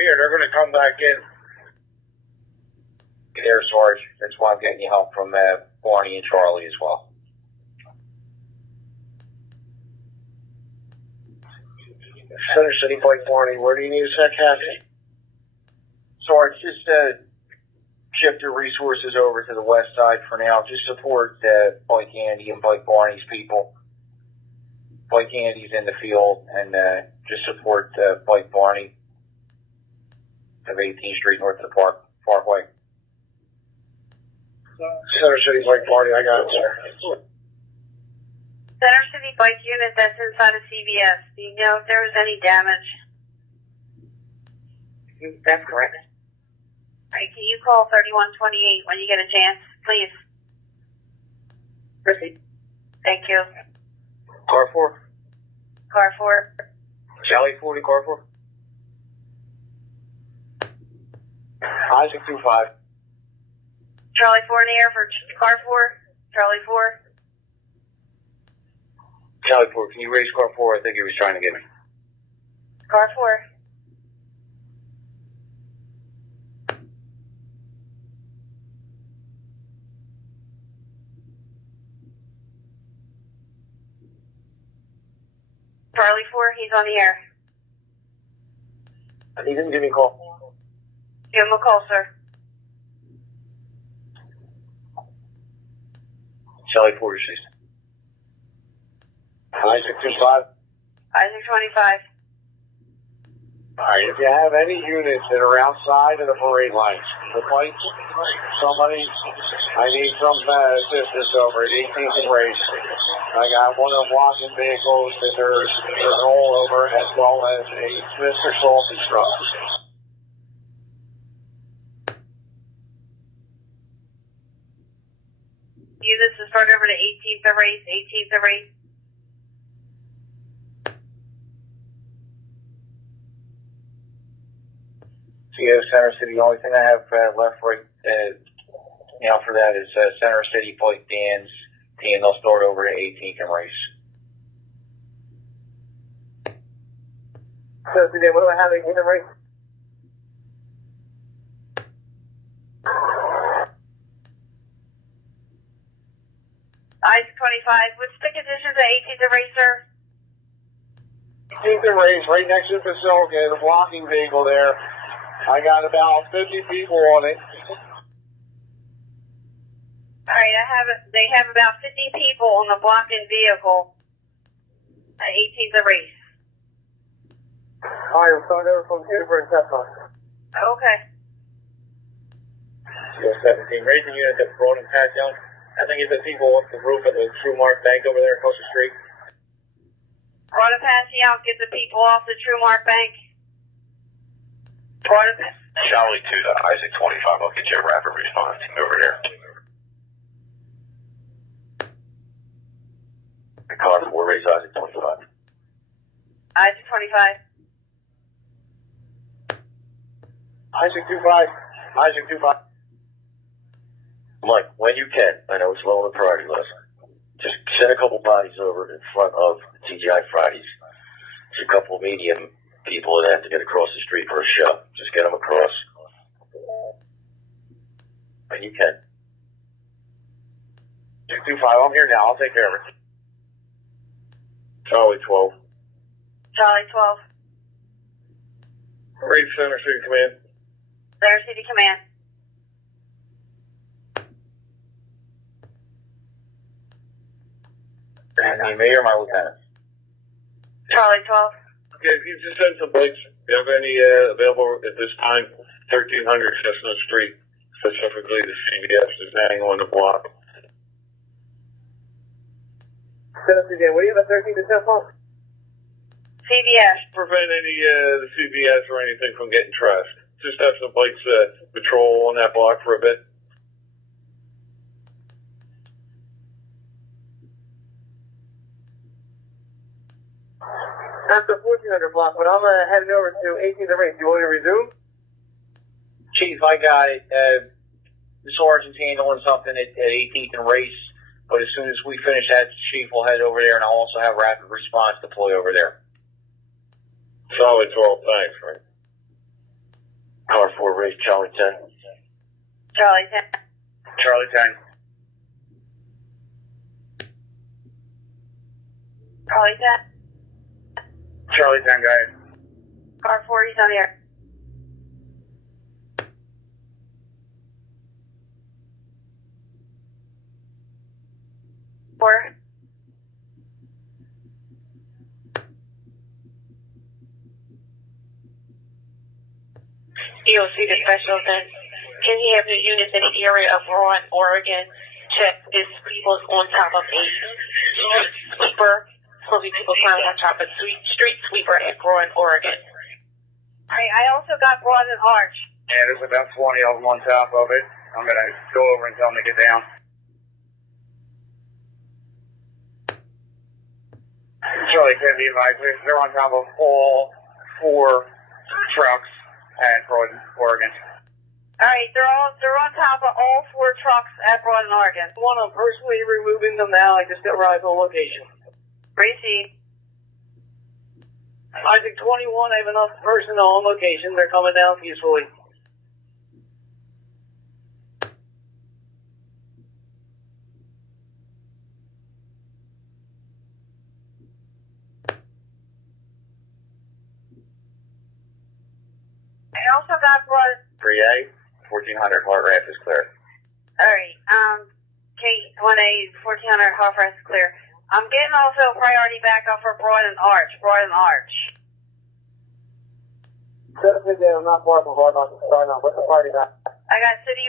Here, they're going to come back in. There, Sarge. That's why I'm getting you help from Barney and Charlie as well. Center City, Blake Barney. Where do you need a sec, Kathy? Sarge, just shift your resources over to the west side for now. Just support Blake Andy and Blake Barney's people. Blake Andy's in the field, and just support Blake Barney of 18th Street north of the Parkway. Center City, Blake Barney. I got it, sir. Center City Bike Unit that's inside of CVS. Do you know if there was any damage? That's correct. All right, can you call 3128 when you get a chance, please? Proceed. Thank you. Car 4. Car 4. Charlie 40, car 4. Isaac 25. Charlie 4 in the air for car 4. Charlie 4. Charlie 4, can you raise car 4? I think he was trying to get me. Car 4. Charlie 4, he's on the air. He didn't give me a call. Give him a call, sir. Charlie 4, she's. Isaac 25. Isaac 25. Alright, if you have any units that are outside of the parade lines, the lights, somebody, I need some assistance over at 18th and Race. I got one of the blocking vehicles that there's a rollover as well as a Mr. Salty truck. Units is brought over to 18th and Race, 18th and Race. CO Center City. The only thing I have left right now for that is Center City, Blake Dan's team. They'll start over to 18th and Race. So today, what do I have in the race? Isaac 25. What's the conditions at 18th and Race, sir? 18th and Race, right next to the facility, the blocking vehicle there. I got about 50 people on it. Alright, they have about 50 people on the blocking vehicle at 18th and Race. Alright, I'm coming over from Juniper and Teflon. Okay. CO 17, raising unit at Broad and Pat Young. I think it's the people off the roof of the Truemark Bank over there across the street. Run a passing out, get the people off the Truemark Bank. Charlie 2 to Isaac 25. I'll get you a rapid response team over there. The car 4 raise Isaac 25. Isaac 25. Isaac 25. Isaac 25. Mike, when you can, I know it's low on the priority list, just send a couple bodies over in front of TGI Fridays. There's a couple of medium people that have to get across the street for a show. Just get them across. When you can. 625, I'm here now. I'll take care of it. Charlie 12. Charlie 12. Raid Center City Command. Center City Command. And me or my lieutenant? Charlie 12. Okay, if you just send some bikes, do you have any available at this time? 1300 Chestnut Street, specifically the CVS is hanging on the block. Send us again. What do you have at 13th and Teflon? CVS. Prevent any the CVS or anything from getting trashed. Just have some bikes patrol on that block for a bit. That's the 1400 block, but I'm heading over to 18th and Race. Do you want me to resume? Chief, I got it. The sergeant's handling something at 18th and Race, but as soon as we finish that, Chief will head over there, and I'll also have rapid response deploy over there. Solid 12, thanks, Frank. raise Charlie 10. Charlie 10. Charlie 10. Charlie 10. Charlie 10, go ahead. Car 4, he's on the air. Four. EOC the special event. Can he have the units in the area of Rowan, Oregon check if people's on top of a street sweeper? Supposedly people climbing on top of street sweeper at Rowan, Oregon. I also got Broad and Arch. Yeah, there's about 20 of them on top of it. I'm going to go over and tell them to get down. Charlie 10, be advised, they're on top of all 4 trucks at Broad, Oregon. Alright, they're on top of all 4 trucks at Broad and Oregon. One, I'm personally removing them now. I just got arrived on location. Receive. Isaac 21, I have enough personnel on location. They're coming down peacefully. I also got Broad. 3A, 1400, Heart Raft is clear. Alright, Kate, 1A, 1400, half rest clear. I'm getting also priority backup for Broad and Arch. Broad and Arch. I'm not far from hard on starting on with the party back. I got city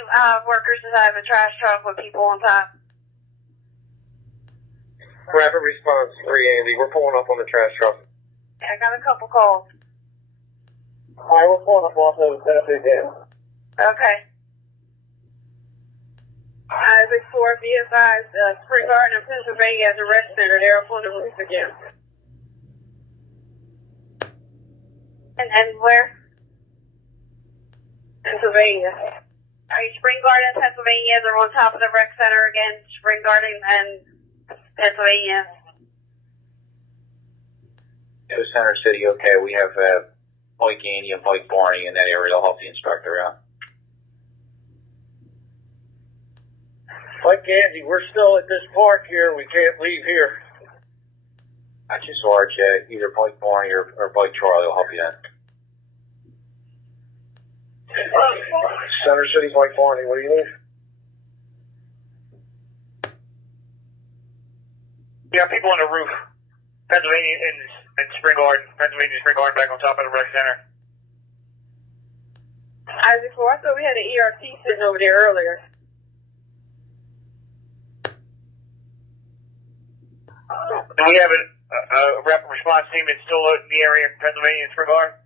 workers inside of a trash truck with people on top. Rapid response 3 Andy, we're pulling up on the trash truck. I got a couple calls. Alright, we're pulling up also set up again. Okay. Isaac 4, be advised, Spring Garden in Pennsylvania has a rec center. They're up on the roof again. And where? Pennsylvania. Alright, Spring Garden, Pennsylvania, they're on top of the rec center again. Spring Garden and Pennsylvania. It was Center City, okay. We have Mike Andy and Mike Barney in that area. They'll help the inspector out. Mike Andy, we're still at this park here. We can't leave here. I just Arch, either Mike Barney or Mike Charlie will help you out. Center City, Mike Barney, what do you need? Yeah, people on the roof. Pennsylvania and Spring Garden. Pennsylvania and Spring Garden back on top of the rec center. Isaac 4, I thought we had an ERT sitting over there earlier. Do we have a rapid response team that's still in the area in Pennsylvania and Spring Garden?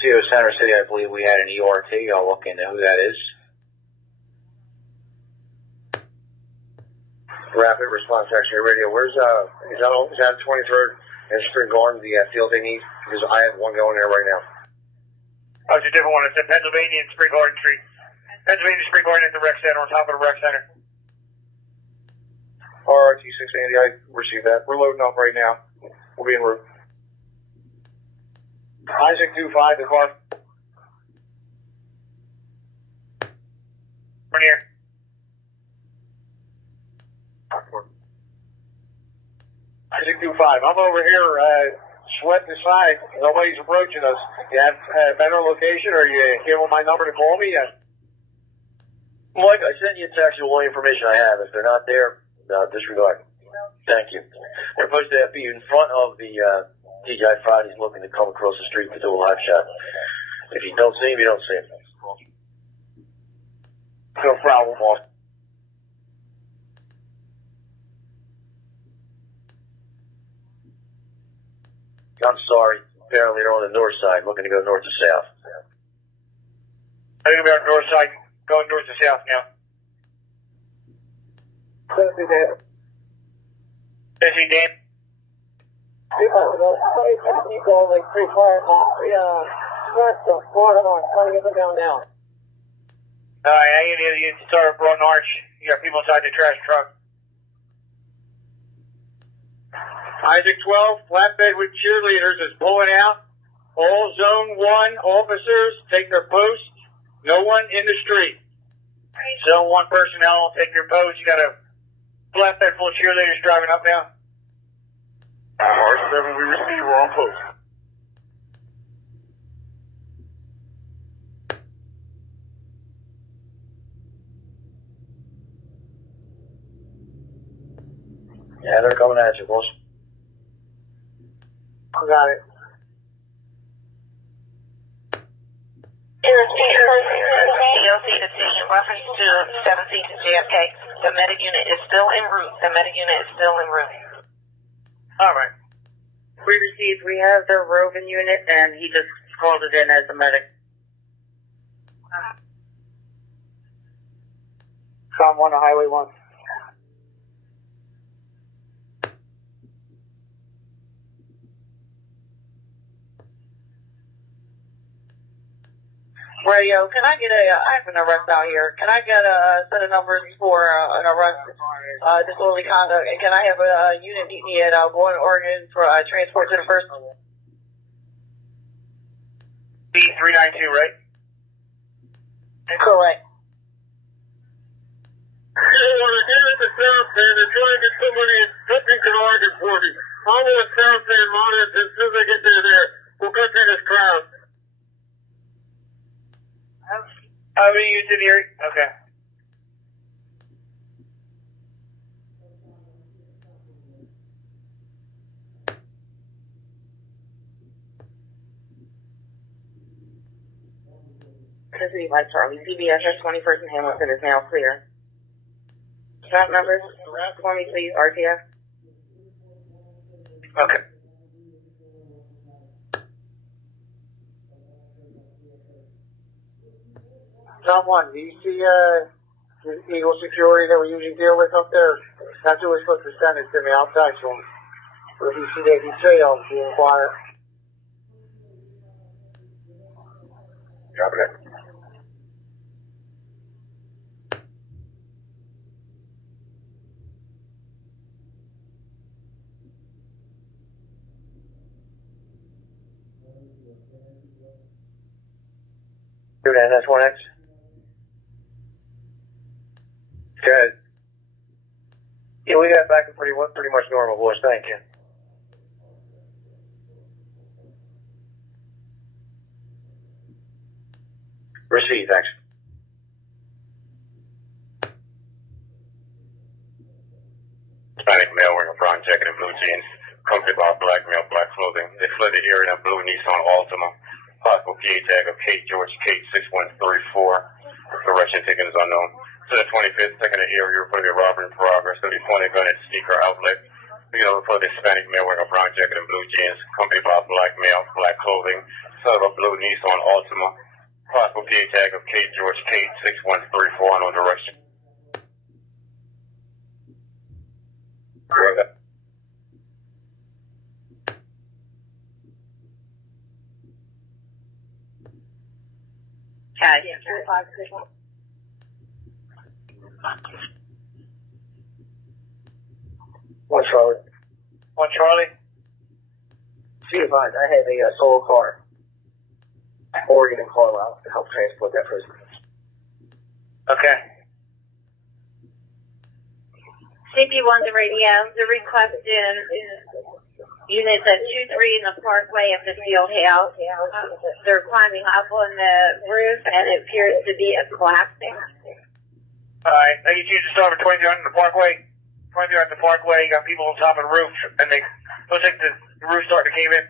CO Center City, I believe we had an ERT. I'll look into who that is. Rapid response actually radio. Where's is that 23rd and Spring Garden the field they need? Because I have one going there right now. Oh, it's a different one. It's in Pennsylvania and Spring Garden Street. Pennsylvania and Spring Garden at the rec center, on top of the rec center. RRT 6 Andy, I received that. We're loading up right now. We'll be en route. Isaac 25, the car. We're near. Isaac 25, I'm over here sweating aside. Nobody's approaching us. You have a better location, or you give them my number to call me? Mike, I sent you a text with all the information I have. If they're not there, disregard. Thank you. They're supposed to be in front of the TGI Fridays looking to come across the street to do a live shot. If you don't see him, you don't see him. No problem, boss. I'm sorry. Apparently they're on the north side, looking to go north to south. I think we're on the north side, going north to south now. Tennessee Dan. Tennessee Dan. Keep going like 3 fire, trash truck, 4 on, trying to get them down now. Alright, I need to start Broad and Arch. You got people inside the trash truck. Isaac 12, flatbed with cheerleaders is pulling out. All Zone 1 officers take their posts. No one in the street. Zone 1 personnel, take your post. You got a flatbed full of cheerleaders driving up now. R7, we receive. We're on post. Yeah, they're coming at you, boss. I got it. DLC to see in reference to 17th and JFK. The medic unit is still en route. All right. We received, we have the roving unit, and he just called it in as a medic. Psalm 1 to Highway 1. Radio, can I get I have an arrest out here. Can I get a set of numbers for an arrest, disorderly conduct, and can I have a unit meet me at Boyne, Oregon for transport to the first? B392, right? Correct. Yeah, when I get at the South End, they're trying to get somebody flipping to Oregon for me. I'm on South End, Mona's, as soon as I get there, we'll cut through this crowd. How many units in the area? Okay. City by Charlie. CBSS 21st and Hamilton is now clear. Stop numbers for me, please, RTF. Okay. Someone, do you see the Eagle Security that we usually deal with up there? That's who we're supposed to send it to me. I'll text them. But if you see that detail, if you inquire. Drop it in. That's 1X. Good. Yeah, we got back to pretty much normal, boys. Thank you. Receive, thanks. Hispanic male wearing a brown jacket and blue jeans, accompanied by a black male, black clothing. They fled the area in a blue Nissan Altima. Possible PA tag of Kate George Kate 6134. Direction taken is unknown. To the 25th, taking the area reporting a robbery in progress. Going to be pointing a gun at speaker outlet. You know, report the Hispanic male wearing a brown jacket and blue jeans, accompanied by a black male, black clothing. Son of a blue Nissan Altima. Possible PA tag of Kate George Kate 6134. Unknown direction. One Charlie. One Charlie. See if I had a solo car, Oregon and Carlisle, to help transport that prisoner. Okay. CP1 to radio. The request is units at 2-3 in the parkway of the field house. They're climbing up on the roof and it appears to be a collapsing. Alright, I get you to start with 23 on the parkway. 23 on the parkway, you got people on top of the roof, and they looks like the roof starting to cave in.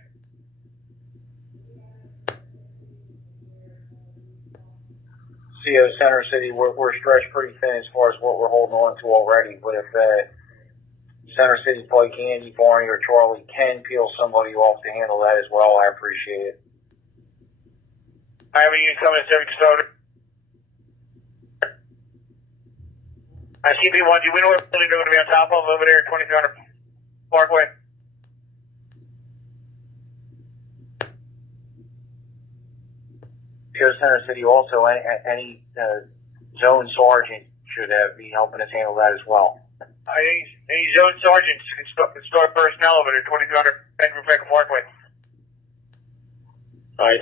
CO Center City, we're stretched pretty thin as far as what we're holding on to already, but if Center City, Pike, Andy, Barney, or Charlie can peel somebody off to handle that as well, I appreciate it. Alright, when you coming to Civic Starter? CP1, do we know what building they're going to be on top of over there at 2300 Parkway? CO Center City also, any zone sergeant should be helping us handle that as well. Any zone sergeants can start personnel over there at 2300 Rebecca Parkway. Alright,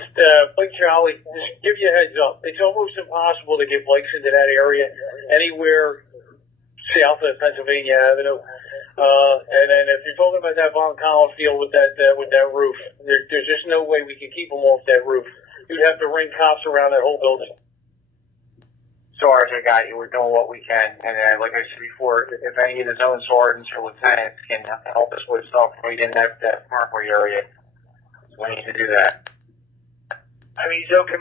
Blake Charlie, just give you a heads up. It's almost impossible to get bikes into that area anywhere south of Pennsylvania Avenue. And then if you're talking about that Von Collins field with that roof, there's just no way we can keep them off that roof. You'd have to ring cops around that whole building. Sarge, I got you. We're doing what we can. And like I said before, if any of the zone sergeants or lieutenants can help us with stuff right in that parkway area, we need to do that. I mean, so Alley 2,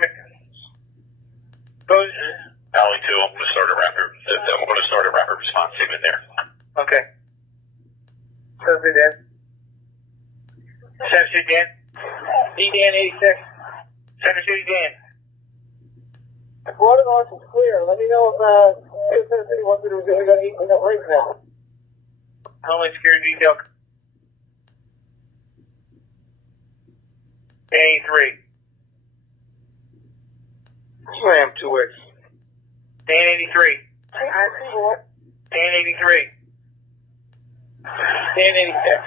I'm going to start a rapid response team in there. Okay. Sounds good, Dan. Center City Dan. D-Dan 86. Center City Dan. Water loss is clear. Let me know if Center City wants to do it. We got 8 right now. Homeland Security Detail. 83. Slam 2X. Dan 83. I see what. Dan 83. Dan 86.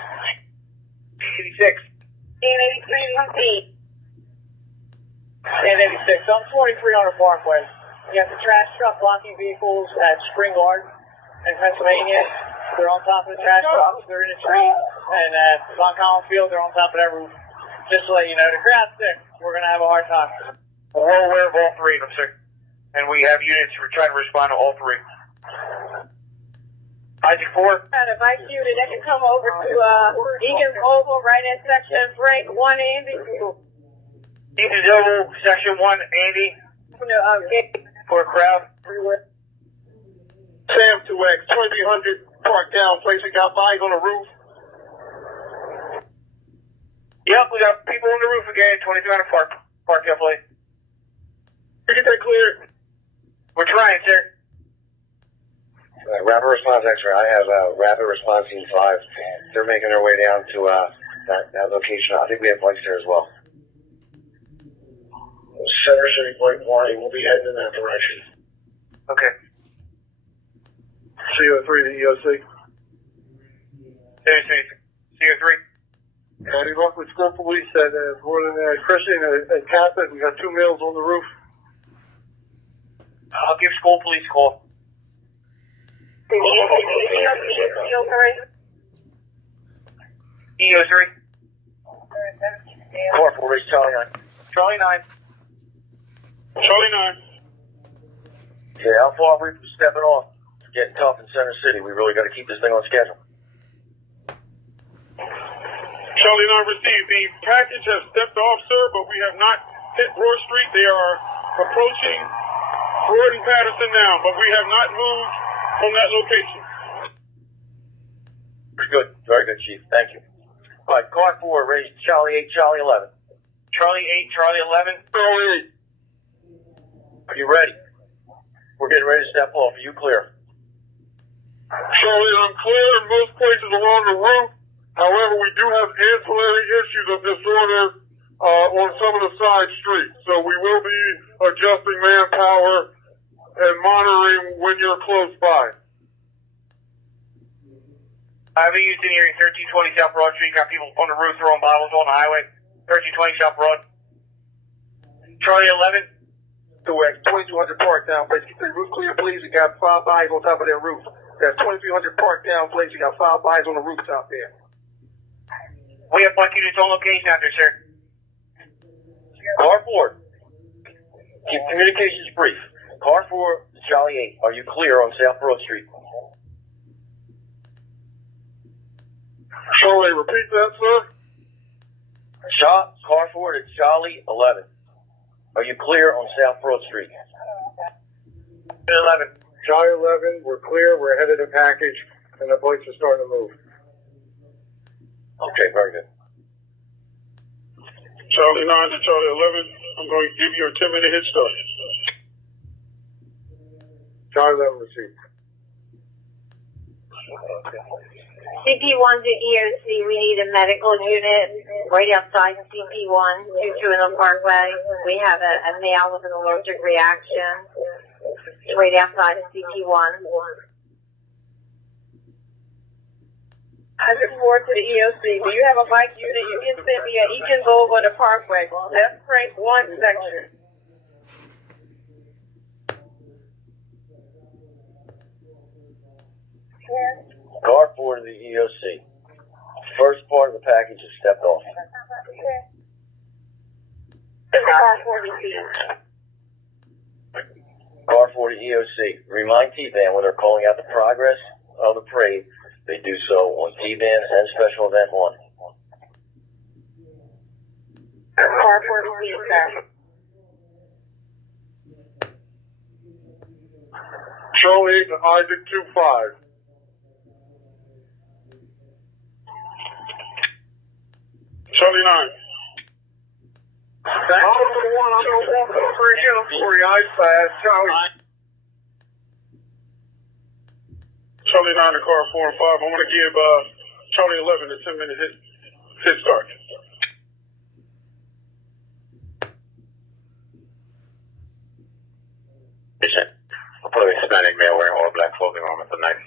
86. Dan 83. Dan 86. I'm 2300 Parkway. You have the trash truck blocking vehicles at Spring Garden in Pennsylvania. They're on top of the trash trucks. They're in the trees. And at Von Collins Field, they're on top of that roof. Just to let you know, the crowd's sick. We're going to have a hard time. We're all aware of all 3 of them, sir. And we have units we're trying to respond to all 3. Isaac 4. Got a bike unit that can come over to Egan's Oval right in section break 1 Andy. Egan's Oval, section 1, Andy. For a crowd. Sam 2X, 2300 park down, place that got bodies on the roof. Yep, we got people on the roof again, 2300 park down place. We get that cleared. We're trying, sir. Rapid response X-ray. I have rapid response team 5. They're making their way down to that location. I think we have bikes there as well. Center City Point 1, we'll be heading in that direction. Okay. CO3 to EOC. CO3. Any luck with school police at Christian and Catholic? We got 2 males on the roof. I'll give school police a call. EO3. Car 4, race Charlie 9. Charlie 9. Charlie 9. Yeah, how far are we from stepping off? It's getting tough in Center City. We really got to keep this thing on schedule. Charlie 9 received. The package has stepped off, sir, but we have not hit Broad Street. They are approaching Broad and Patterson now, but we have not moved from that location. Good. Very good, Chief. Thank you. All right, car 4, race Charlie 8, Charlie 11. Charlie 8, Charlie 11. Charlie 8. Are you ready? We're getting ready to step off. Are you clear? Charlie, I'm clear in most places along the route. However, we do have ancillary issues of disorder on some of the side streets. So we will be adjusting manpower and monitoring when you're close by. I've been using here 1320 South Broad Street. Got people on the roof throwing bottles on the highway. 1320 South Broad. Charlie 11. 2200 park down, place. Keep the roof clear, please. We got 5 bodies on top of that roof. That's 2300 park down, place. We got 5 bodies on the rooftop there. We have bike units on location out there, sir. Car 4. Keep communications brief. Car 4, Charlie 8. Are you clear on South Broad Street? Charlie, repeat that, sir. Car 4 to Charlie 11. Are you clear on South Broad Street? 11. Charlie 11, we're clear. We're ahead of the package, and the bikes are starting to move. Okay, very good. Charlie 9 to Charlie 11, I'm going to give you a 10-minute hit start. Charlie 11 received. CP1 to EOC, we need a medical unit right outside CP1, 22 Parkway. We have a male with an allergic reaction right outside of CP1. Isaac 4 to the EOC. Do you have a bike unit? You can send me at Eakin Boulevard the Parkway. Left crank 1 section. Car 4 to the EOC. First part of the package is stepped off. Car 40 Car 4 to EOC. Remind T-Band when they're calling out the progress of the parade, they do so on T-Band and Special Event 1. Car 40 sir. Charlie 8 to Isaac 25. Charlie 9. Oliver 1, I'm going to walk over here for you. Charlie. Charlie 9 to car 4 and 5. I want to give Charlie 11 a 10-minute hit start. I'll put a Hispanic male wearing all black clothing on at the night.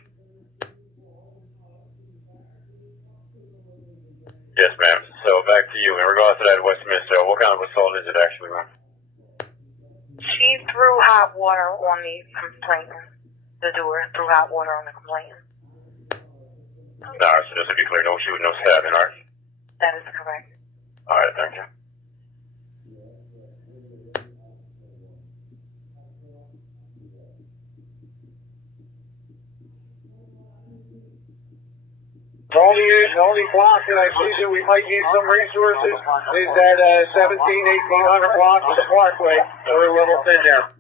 Yes, ma'am. So back to you. In regards to that Westminster, what kind of assault is it actually, ma'am? She threw hot water on the complainant. The door threw hot water on the complainant. Alright, so just to be clear, no shooting, no stabbing, alright? That is correct. Alright, thank you. The only block that I see that we might need some resources is that 1800 block of the Parkway. We're a little thin there.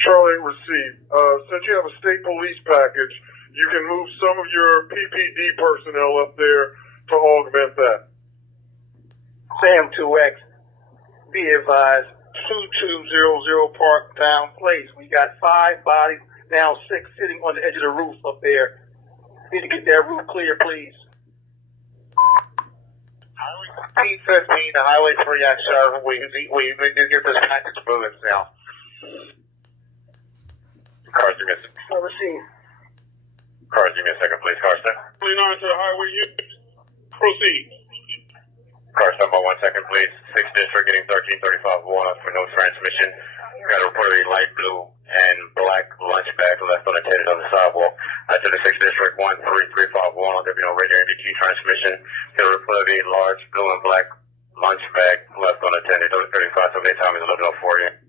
Charlie received. Since you have a state police package, you can move some of your PPD personnel up there to augment that. Sam 2X, be advised, 2200 Parktown Place. We got 5 bodies, now 6 sitting on the edge of the roof up there. Need to get that roof clear, please. P15 to Highway 3X7. We need to get this package moving now. Cars, give me a second. Received. Cars, give me a second, please. Car step. 29 to the highway unit. Proceed. Car step by 1 second, please. 6th District getting 1335 Walnut for no transmission. Got a reported light blue and black lunch bag left unattended on the sidewalk. After the 6th District 1335 Walnut, there'll be no radio MBT transmission. Got a reported a large blue and black lunch bag left unattended. Those 35, so their time is 11:04 a.m.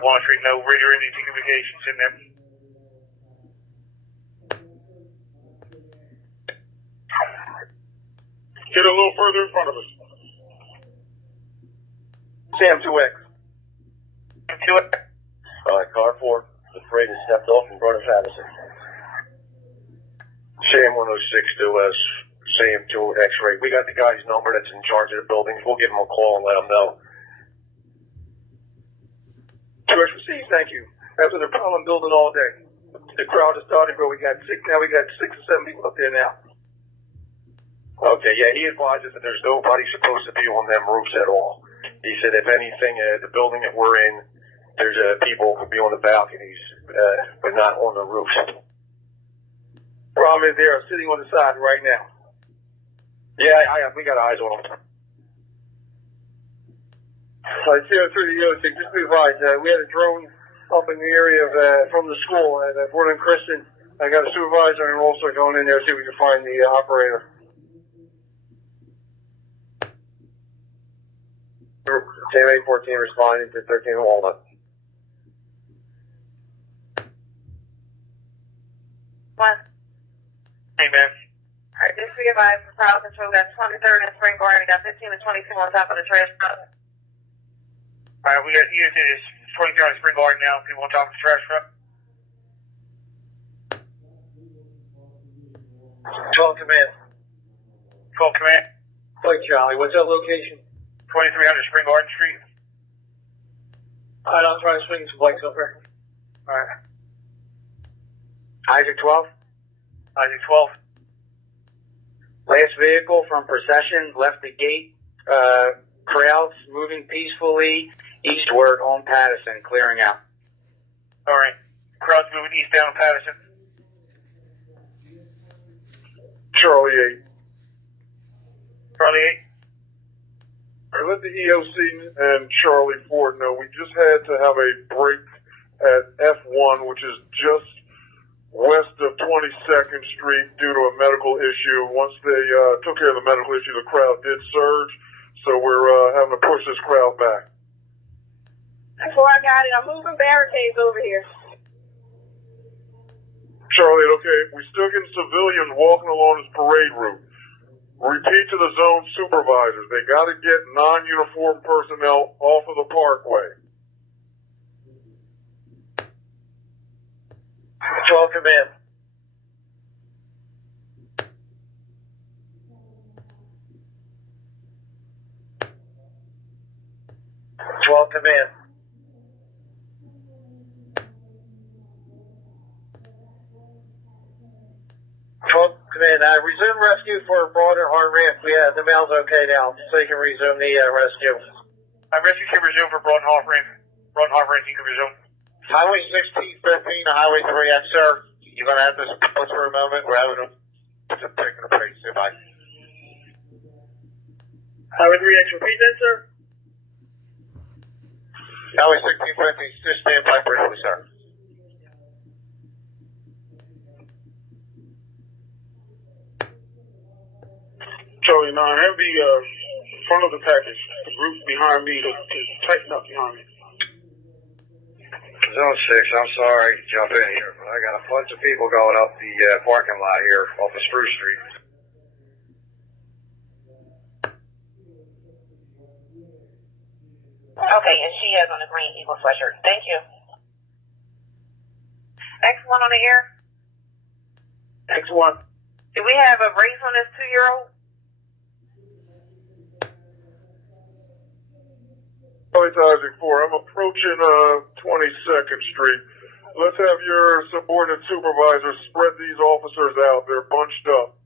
Wall Street, no radio MBT communications in them. Get a little further in front of us. Sam 2X. Alright, car 4. The parade is stepped off in front of Patterson. Sam 106 to us. Sam 2 X-ray. We got the guy's number that's in charge of the buildings. We'll give him a call and let him know. 2X received, thank you. After the problem building all day. The crowd has started, but we got 6 or 7 people up there now. Okay, yeah, he advises that there's nobody supposed to be on them roofs at all. He said, if anything, the building that we're in, there's people could be on the balconies, but not on the roofs. Problem is they're sitting on the side right now. Yeah, we got eyes on them. Sarah through the EOC, just be advised, we had a drone up in the area of, from the school at Portland Christian. I got a supervisor and we're also going in there to see if we can find the operator. Team 814 responding to 13 Walnut. One. Hey, man. Alright, just be advised, for crowd control, got 23rd and Spring Garden, got 15 and 22 on top of the trash truck. Alright, we got EOC is 23 on Spring Garden now. People on top of the trash truck. 12 command. 12 command. Like Charlie, what's that location? 2300 Spring Garden Street. Alright, I'll try to swing some bikes up here. Alright. Isaac 12. Isaac 12. Last vehicle from procession left the gate. Crowds moving peacefully eastward on Patterson, clearing out. All right. Crowd's moving eastbound Patterson. Charlie 8. Charlie 8. All right, let the EOC and Charlie Ford know we just had to have a break at F1, which is just west of 22nd Street due to a medical issue. Once they took care of the medical issue, the crowd did surge, so we're having to push this crowd back. That's where I got it. I'm moving barricades over here. Charlie, okay, we still getting civilians walking along this parade route. Repeat to the zone supervisors. They got to get non-uniform personnel off of the parkway. 12 command. Command. Resume rescue for Broader Hard Ramp. The mail's okay now, so you can resume the rescue. Rescue can resume for Broad Half Ramp. Broad Half Ramp, you can resume. Highway 16, 15 to Highway 3, yes, sir. You're going to have to pause for a moment. We're having a particular place. Bye. Highway 3X, repeat that, sir? Highway 16, 15, just stand by briefly, sir. Charlie 9, have the front of the package, the group behind me, to tighten up behind me. Zone 6, I'm sorry to jump in here, but I got a bunch of people going up the parking lot here off of Spruce Street. Okay, and she has on a green Eagle sweatshirt. Thank you. X1 on the air. X1. Do we have a race on this 2-year-old? Isaac 4, I'm approaching 22nd Street. Let's have your subordinate supervisors spread these officers out. They're bunched up.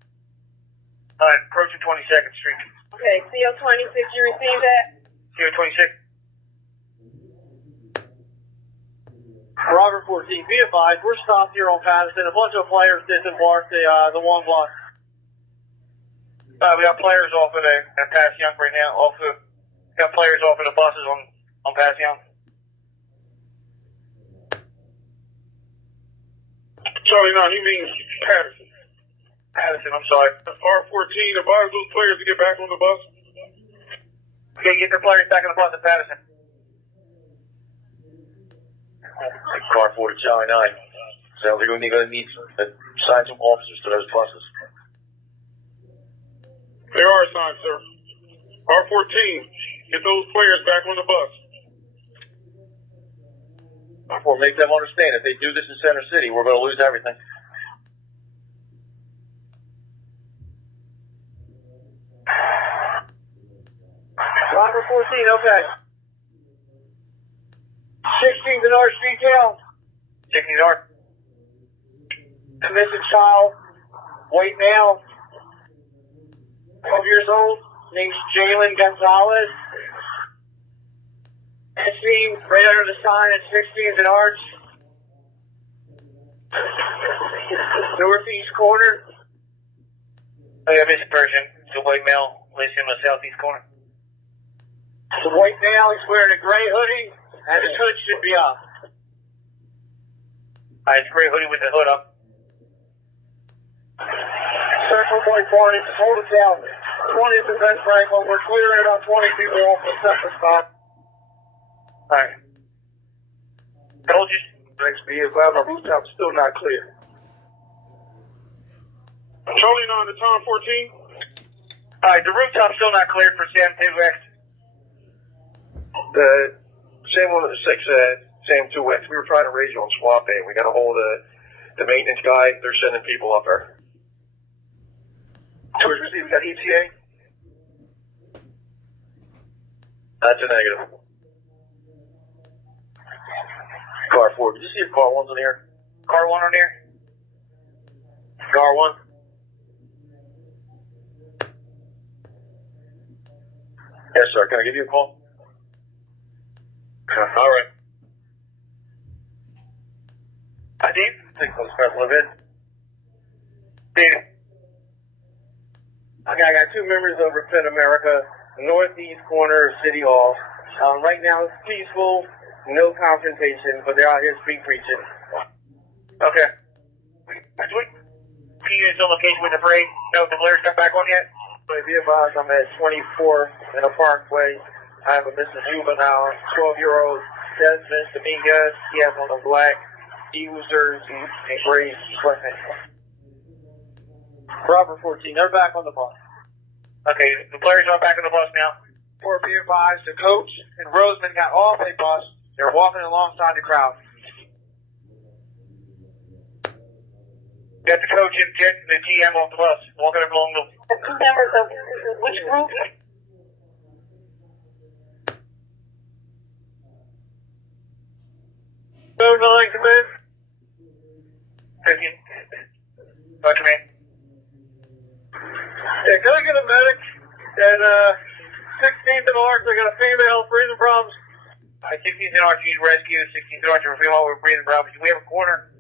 All right, approaching 22nd Street. Okay, CO26, you received that? CO26. Robert 14, be advised, we're stopped here on Patterson. A bunch of players disembarked the one block. We got players off of at Pass Young right now. Got players off of the buses on Pass Young. Charlie 9, he means Patterson. Patterson, I'm sorry. R14, advise those players to get back on the bus. Okay, get the players back on the bus at Patterson. Car 40, Charlie 9. Sounds like we're going to need to assign some officers to those buses. They are assigned, sir. R14, get those players back on the bus. We'll make them understand if they do this in Center City, we're going to lose everything. Robert 14, okay. 16th and Arch detail. 16th Arch. Missing child, white male, 12 years old, named Jalen Gonzalez. Seen right under the sign at 16th and Arch. Northeast corner. Oh, yeah, missing person. It's a white male, placed in the southeast corner. The white male, he's wearing a gray hoodie, and his hood should be up. Alright, it's a gray hoodie with the hood up. Central White Party, hold it down. 20th and Best Franklin, we're clearing about 20 people off the separate spot. Alright. Told you. Thanks, be advised, our rooftop's still not clear. Charlie 9 to Tom 14. Alright, the rooftop's still not cleared for Sam 2X. The same 106, same 2X. We were trying to raise you on swap A. We got a hold of the maintenance guy. They're sending people up there. Tours received, got ETA? That's a negative. Car 4, did you see if car 1's in here? Car 1 on here? Car 1? Yes, sir. Can I give you a call? All right. Hi, Dave. Take those special events. Dave. Okay, I got two members of Repent America, northeast corner of City Hall. Right now it's peaceful, no confrontation, but they're out here street preaching. Okay. Next week. Can you use the location with the parade? No, the Blair's got back on yet? But be advised, I'm at 24 in a Parkway. I have a Mr. Juvenile, 12-year-old Desmond Dominguez. He has on a black users and gray sweatpants. Robert 14, they're back on the bus. Okay, the players are back on the bus now. Or be advised, the coach and Roseman got off a bus. They're walking alongside the crowd. Got the coach and the GM off the bus, walking along the... Two members of which group? No, 9, command. 15. Command. Yeah, can I get a medic? And 16th and Orange, I got a female breathing problems. 16th and Arch, need rescue. 16th and Arch, we're feeling we're breathing problems. Do we have a corner?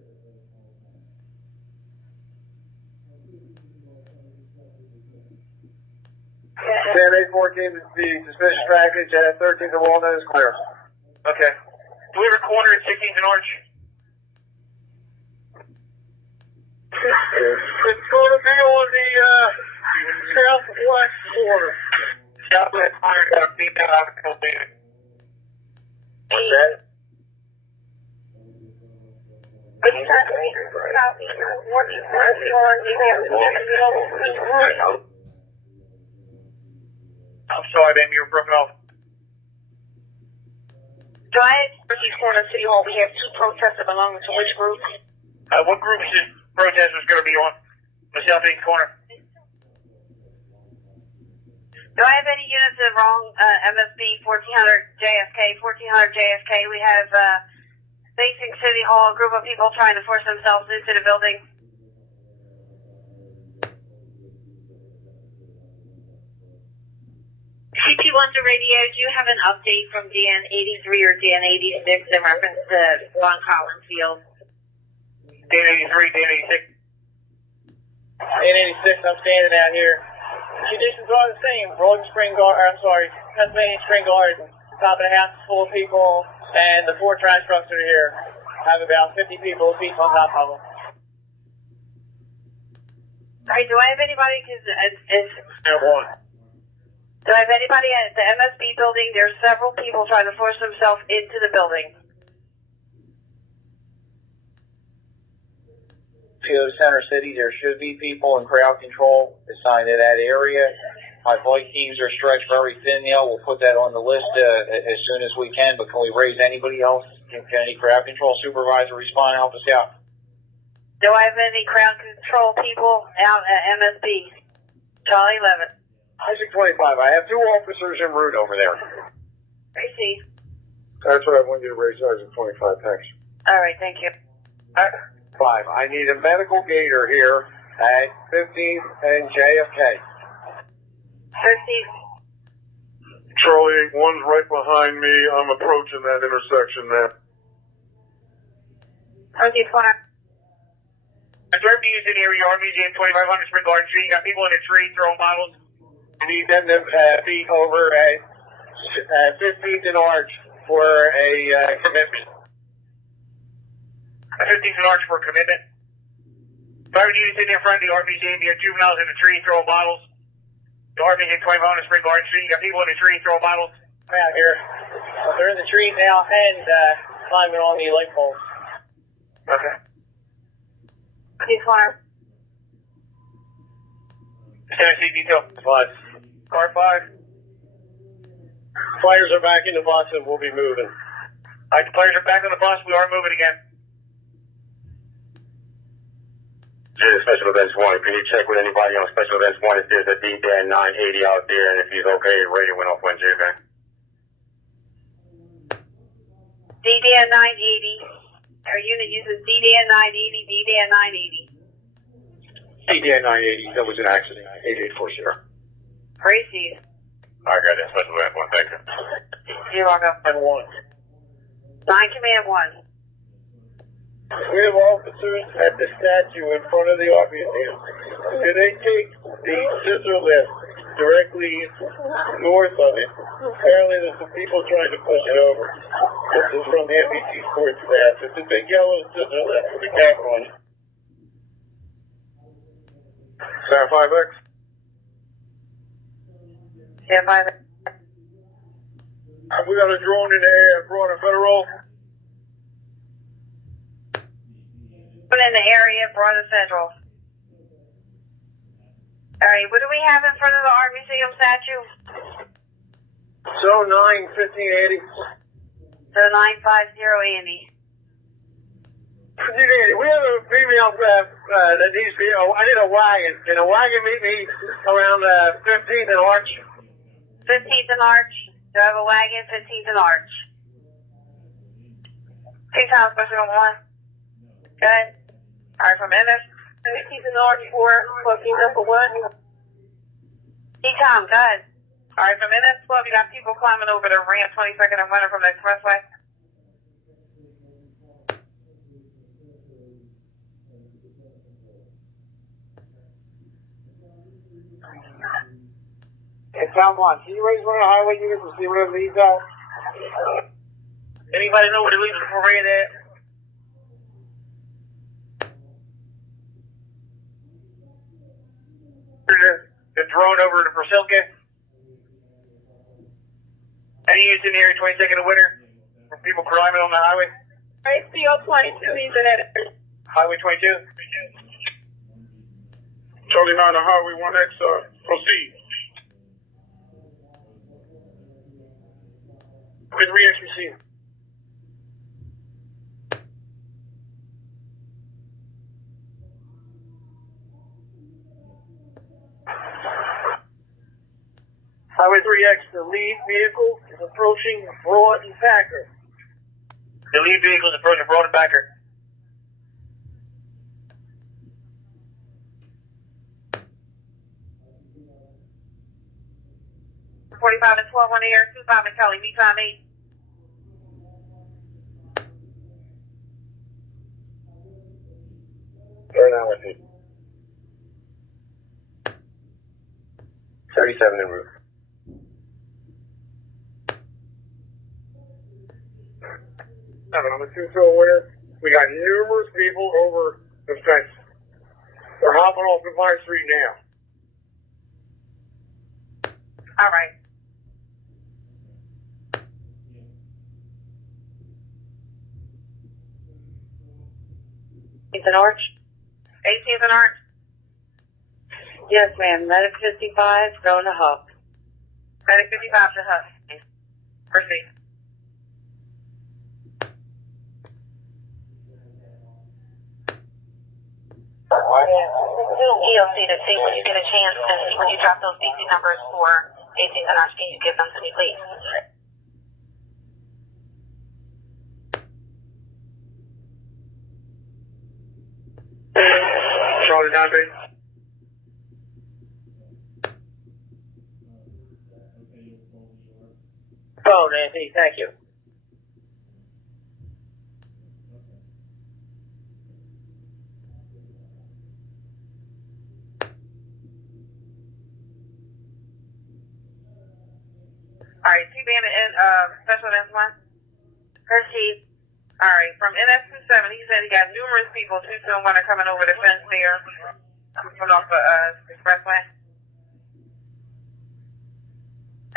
CNA 14 is the suspicious package at 13th and Walnut is clear. Okay. Do we have a corner at 16th and Arch? It's going to be on the southwest border. Southwest corner, got a female African female. What's that? I'm sorry, baby, you were broken off. Drive Northeast corner of City Hall. We have two protesters belonging to which group? What group is this protesters going to be on? The southeast corner. Do I have any units of wrong MSB 1400 JFK? 1400 JFK, we have facing City Hall, a group of people trying to force themselves into the building. CP1 to radio, do you have an update from DN 83 or DN 86 in reference to Von Collins Field? DN 83, DN 86. In 86, I'm standing out here. Conditions are the same. Pennsylvania Spring Garden. Top of the house is full of people, and the 4 trash trucks are here. Have about 50 people apiece on top of them. Alright, do I have anybody, do I have anybody at the MSB building? There's several people trying to force themselves into the building. To Center City, there should be people in crowd control assigned to that area. My flight teams are stretched very thin now. We'll put that on the list as soon as we can, but can we raise anybody else? Can any crowd control supervisor respond and help us out? Do I have any crowd control people out at MSB? Charlie 11. Isaac 25, I have 2 officers en route over there. Tracy. That's what I wanted you to raise, Isaac 25, thanks. Alright, thank you. 5, I need a medical gator here at 15th and JFK. 15. Charlie 8-1's right behind me. I'm approaching that intersection now. Northeast corner. The third is in the area, Army Jam 2500 Spring Garden Street. You got people in the tree throwing bottles. I need them to be over at 15th and Arch for a commitment. 15th and Arch for a commitment. Fire units in there in front of the Army Jam. You have juveniles in the tree throwing bottles. The Army Jam 2500 Spring Garden Street. You got people in the tree throwing bottles. I'm out here. They're in the trees now and climbing on the light poles. Okay. Northeast corner. Tennessee detail. 5. Car 5. Players are back in the bus and we'll be moving. Alright, the players are back on the bus. We are moving again. Special Events 1, can you check with anybody on Special Events 1 if there's a D-Dan 980 out there and if he's okay? The radio went off when J-Van. DDN 980. Our unit uses DDN 980, DDN 980. DDN 980, that was an accident. 8840. Tracy. I got that. Special Events 1, thank you. You're welcome. And 1. 9 Command 1. We have officers at the statue in front of the art museum. Can they take the scissor lift directly north of it? Apparently there's some people trying to push it over. This is from the NBC Sports staff. It's a big yellow scissor lift with a cap on it. Sarah 5X. Yeah, 5X. We got a drone in the air, Broad and Federal. Put in the area, Broad and Federal. Alright, what do we have in front of the Art Museum statue? So 9-1580. So 950 Andy. We have a female that needs to be, I need a wagon. Can a wagon meet me around 15th and Arch? 15th and Arch. Do I have a wagon? 15th and Arch. 2 times special 1. Good. Alright, from MS. 15th and Arch 4, booking number 1. 2 times, good. Alright, from NS12, you got people climbing over the ramp 22nd and running from the expressway. Hey, Tom 1, can you raise one of the highway units and see where it leads out? Anybody know where the leaders were rated at? The drone over to Persilka. Any use in the area 22nd of winter for people climbing on the highway? CO 22, he's in it. Highway 22. Charlie Hunter, Highway 1X, proceed. With re-entry scene. Highway 3X, the lead vehicle is approaching Broad and Packer. The lead vehicle is approaching Broad and Packer. .45 and 12 on the air, 25 and Kelly, me time 8. Turn on with me. 37 en route. I'm a 2-throw winner. We got numerous people over the fence. They're hopping off of Vine Street now. All right. It's an Arch. 18th and Arch. Yes, ma'am. Medic 55, going to Hub. Medic 55 to Hub. Proceed. EOC to see when you get a chance and when you drop those DC numbers for 18th and Arch, can you give them to me, please? Charlie 9B. Oh, Nancy, thank you. All right, T-Bandit and Special Events 1. Proceed. All right, from NS27, he said he got numerous people, 2 to 1 are coming over the fence there. Coming off the expressway.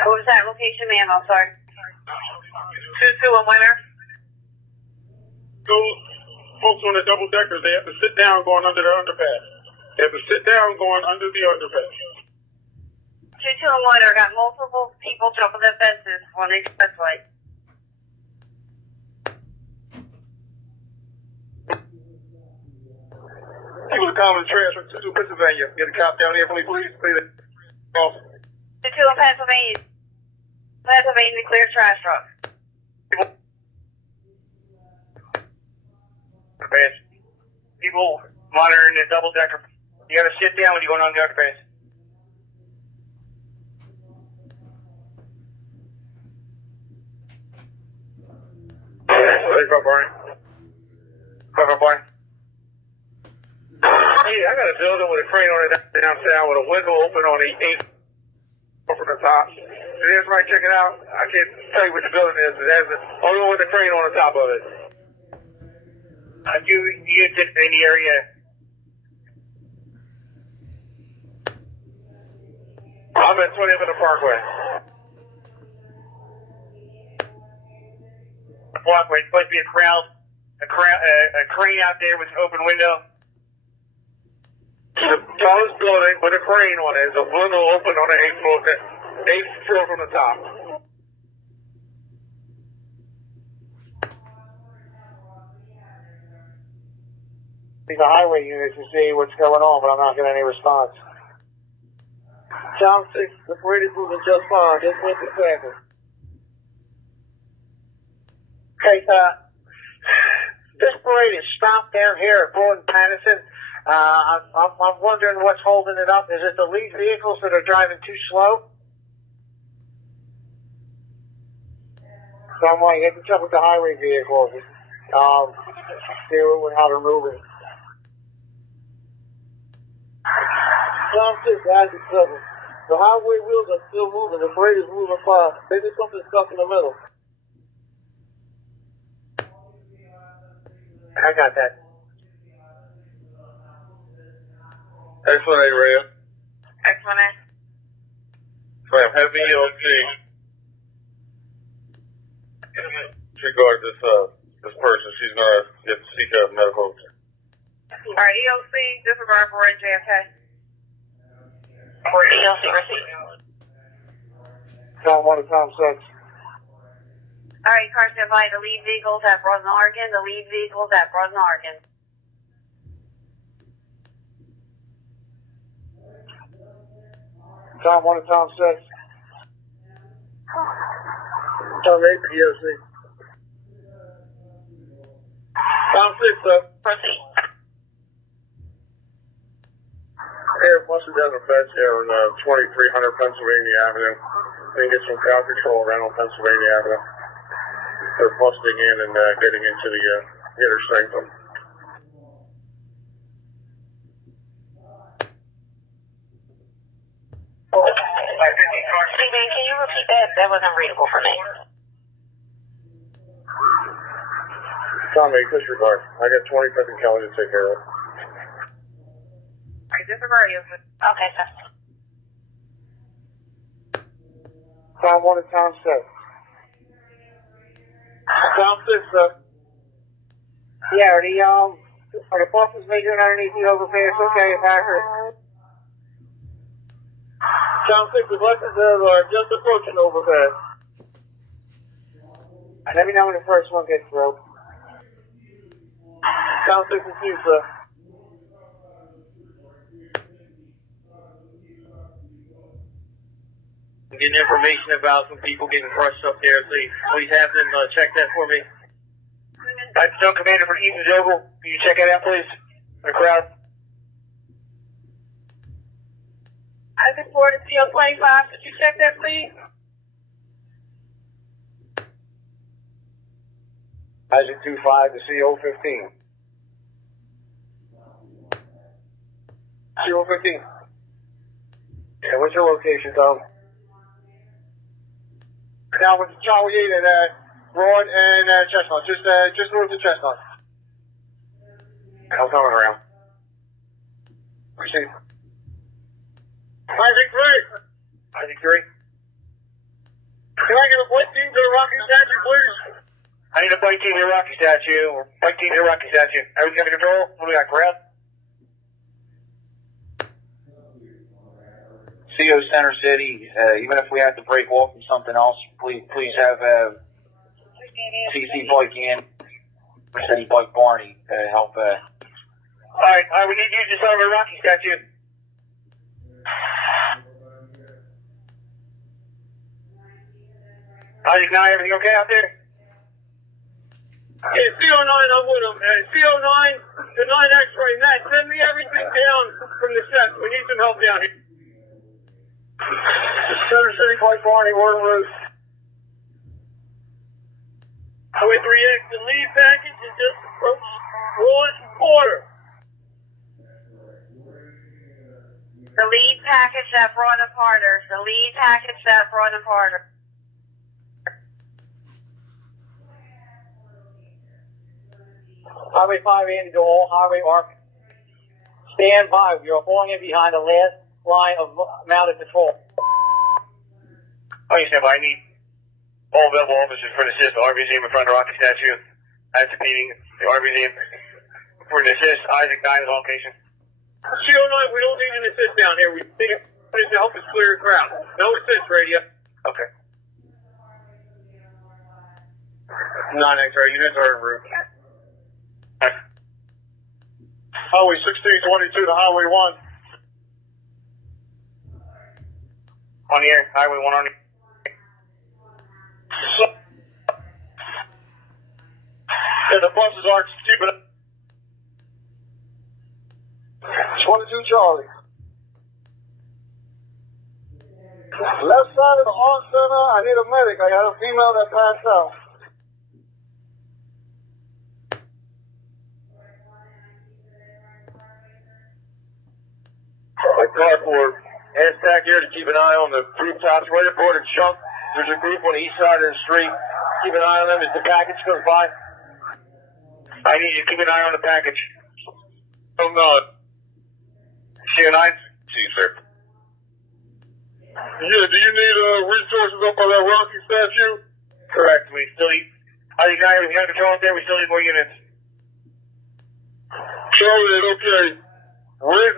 What was that location, ma'am? I'm sorry. 2 and winner. Those folks on the double deckers, they have to sit down going under the underpass. They have to sit down going under the underpass. 2 and winner got multiple people jumping the fences on the expressway. People are common transfer to Pennsylvania. Get a cop down here, please. Please. Awesome. 2 in Pennsylvania. Pennsylvania clear trash truck. People monitoring the double decker. You gotta sit down when you're going on the underpass. Thanks, Brian. Barney. Hey, I got a building with a crane on it downtown with a window open on the 8th floor from the top. Did everybody check it out? I can't tell you what the building is. It has the only one with the crane on the top of it. You did in the area. I'm at 20th and the Parkway. Walkway, it's supposed to be a crane out there with an open window. The tallest building with a crane on it is a window open on the 8th floor from the top. The highway unit to see what's going on, but I'm not getting any response. Tom 6, the parade is moving just fine. Just went to traffic. Okay, this parade is stopped down here at Broad and Patterson. I'm wondering what's holding it up. Is it the lead vehicles that are driving too slow? So I'm like, get up with the highway vehicles. See how they're moving. Tom 6, Isaac 7. The highway wheels are still moving. The parade is moving fast. Maybe something's stuck in the middle. I got that. Excellent, A-Red. Excellent. Ma'am, heavy EOC. Disregard this person. She's gonna get to seek out medical. Alright, EOC, disregard for JFK. For EOC receipt. Tom 1 to Tom 6. Alright, car stand by the lead vehicles at Broad and Oregon. The lead vehicles at Broad and Oregon. Tom 1 to Tom 6. Tom 8, EOC. Tom 6, sir. Proceed. Air Buster does a fetch here on 2300 Pennsylvania Avenue. Then get some crowd control around on Pennsylvania Avenue. They're busting in and getting into the interstate. Steven, can you repeat that? That wasn't readable for me. Tommy, disregard. I got 22nd Kelly to take care of. Alright, disregard you. Okay, sir. Tom 1 to Tom 6. Tom 6, sir. Yeah, are the buses making underneath the overpass okay if I heard? Tom 6, the buses are just approaching overpass. Let me know when the first one gets through. Tom 6 is you, sir. I'm getting information about some people getting crushed up there. Please have them check that for me. Zone Commander for Eastern Oval. Can you check that out, please? The crowd. Isaac 4 to CO 25. Could you check that, please? Isaac 25 to CO 15. CO 15. Yeah, what's your location, Tom? Now with Charlie 8 and Broad and Chestnut, just north of Chestnut. I'm coming around. Proceed. Isaac 3. Isaac 3. Can I get a point team to the Rocky statue, please? I need a bike team to the Rocky statue. Or bike team to the Rocky statue. Everything under control? What do we got, crowd? CO Center City, even if we have to break off from something else, please have CC Bike in, or City Bike Barney help. Alright, we need you to just over the Rocky statue. Isaac, now everything okay out there? Yeah, CO9, I'm with him. CO9 to 9 X-ray, Matt, send me everything down from the steps. We need some help down here. Center City Bike Barney, we're en route. Highway 3X, the lead package is just approached. One quarter. The lead package that brought him harder. The lead package that brought him harder. Highway 5 into all highway arc. Stand by. We are falling in behind the last line of mounted patrol. Oh, you stand by. I need all available officers for an assist. The art museum in front of the Rocky statue. Activating the art museum for an assist. Isaac 9 is on location. CO9, we don't need an assist down here. We need it to help us clear the crowd. No assist, radio. Okay. 9 X-ray units are en route. Highway 1622 to Highway 1. On the air. Highway 1 on the Yeah, the buses aren't keeping up. 22 Charlie. Left side of the arm center, I need a medic. I got a female that passed out. My carport. Aztec here to keep an eye on the rooftops right aboard a chunk. There's a group on the east side of the street. Keep an eye on them as the package comes by. I need you to keep an eye on the package. Oh, no. CO9? See you, sir. Yeah, do you need resources up by that Rocky statue? Correct. We still need... I think now we have control up there. We still need more units. Charlie, okay. Where's